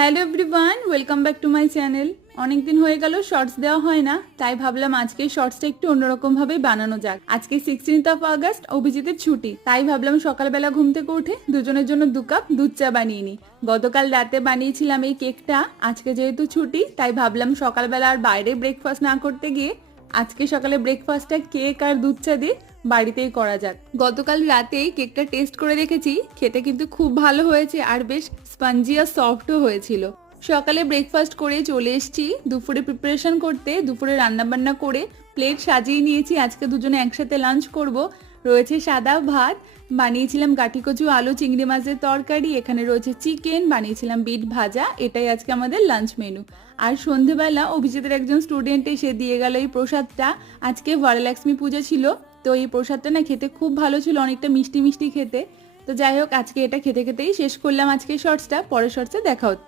Hello everyone, welcome back to my channel. অনেক দিন হয়ে গেল শর্টস দেওয়া হয় না, তাই ভাবলাম আজকে শর্টসটা একটু অন্যরকম ভাবে বানানো যাক। আজকে 16th আগস্ট, অভিজিতের ছুটি, তাই ভাবলাম সকালবেলা ঘুম থেকে উঠে দুজনের জন্য 2 কাপ দুধ চা বানিয়ে নিই। গতকাল রাতে বানিয়েছিলাম এই কেকটা, আজকে যেহেতু ছুটি তাই ভাবলাম সকালবেলা আর বাইরে ব্রেকফাস্ট না করতে গিয়ে আজকে সকালে ব্রেকফাস্টটা কেক আর দুধ চা দিয়ে বাড়িতেই করা যাক। গতকাল রাতেই কেকটা টেস্ট করে দেখেছি, খেতে কিন্তু খুব ভালো হয়েছে আর বেশ স্পঞ্জি আর সফটও হয়েছিল। সকালে ব্রেকফাস্ট করে চলে এসেছি দুপুরে প্রিপারেশন করতে। দুপুরে রান্নাবান্না করে প্লেট সাজিয়ে নিয়েছি, আজকে দুজনে একসাথে লাঞ্চ করব। রয়েছে সাদা ভাত, বানিয়েছিলাম গাঠি কচু আলু চিংড়ি মাছের তরকারি, এখানে রয়েছে চিকেন, বানিয়েছিলাম বিট ভাজা। এটাই আজকে আমাদের লাঞ্চ মেনু। আর সন্ধেবেলা অভিজিতের একজন স্টুডেন্ট এসে দিয়ে গেল এই প্রসাদটা। আজকে বরলক্ষ্মী পূজা ছিল, তো এই প্রসাদটা না খেতে খুব ভালো ছিল, অনেকটা মিষ্টি মিষ্টি খেতে। তো যাই হোক, আজকে এটা খেতে খেতেই শেষ করলাম আজকে শর্টসটা। পরের শর্টসে দেখা হচ্ছে।